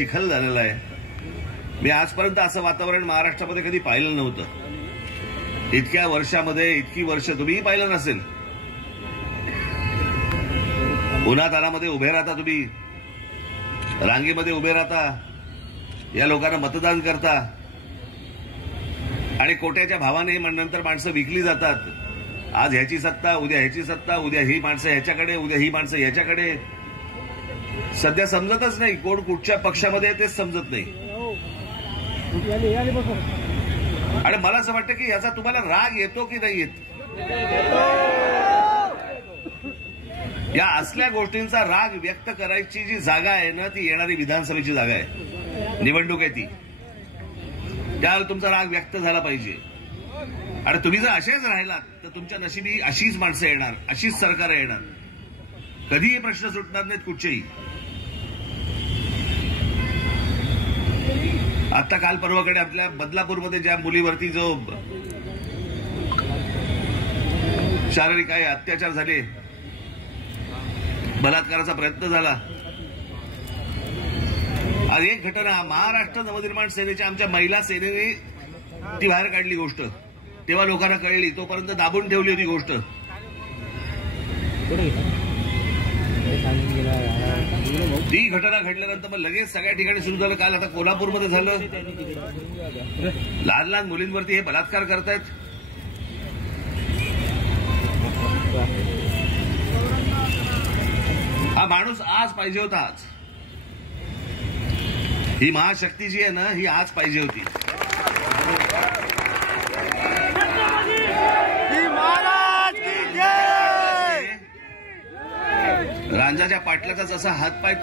चिखल झालेला आहे. मी आजपर्यंत असं वातावरण महाराष्ट्रामध्ये कधी पाहिलं नव्हतं. इतक्या वर्षामध्ये इतकी वर्ष तुम्हीही पाहिलं नसेल. उन्हातानामध्ये उभे राहता, तुम्ही रांगेमध्ये उभे राहता, या लोकांना मतदान करता आणि कोट्याच्या भावाने नंतर माणसं विकली जातात. आज ह्याची सत्ता, उद्या ह्याची सत्ता, उद्या ही माणसं ह्याच्याकडे, उद्या ही माणसं ह्याच्याकडे. सध्या समजतच नाही कोण कुठच्या पक्षामध्ये आहे तेच समजत नाही. आणि मला असं वाटतं की याचा तुम्हाला राग येतो की नाही येत. या असल्या गोष्टींचा राग व्यक्त करायची जी जागा आहे ना, ती येणारी विधानसभेची जागा आहे, निवडणूक आहे ती. त्यावर तुमचा राग व्यक्त झाला पाहिजे. आणि तुम्ही जर असेच राहिलात तर तुमच्या नशिबी अशीच माणसं येणार, अशीच सरकार येणार. कधीही प्रश्न सुटणार नाहीत कुठचेही. आता काल परवाकडे आपल्या बदलापूरमध्ये ज्या मुलीवरती जो शारीरिक अत्याचार झाले, बलात्काराचा प्रयत्न झाला, आज एक घटना महाराष्ट्र नवनिर्माण सेनेच्या आमच्या महिला सेनेने ती बाहेर काढली गोष्ट. तेव्हा लोकांना कळली, तोपर्यंत दाबून ठेवली होती गोष्ट. ती घटना घडल्यानंतर मग लगेच सगळ्या ठिकाणी सुरू झालं. काल आता कोल्हापूरमध्ये झालं. लहान लहान मुलींवरती हे बलात्कार करतायत. हा माणूस आज पाहिजे होता. आज ही महाशक्ती जी आहे ना, ही आज पाहिजे होती. रांजाच्या पाटल्याचा जसा हातपाय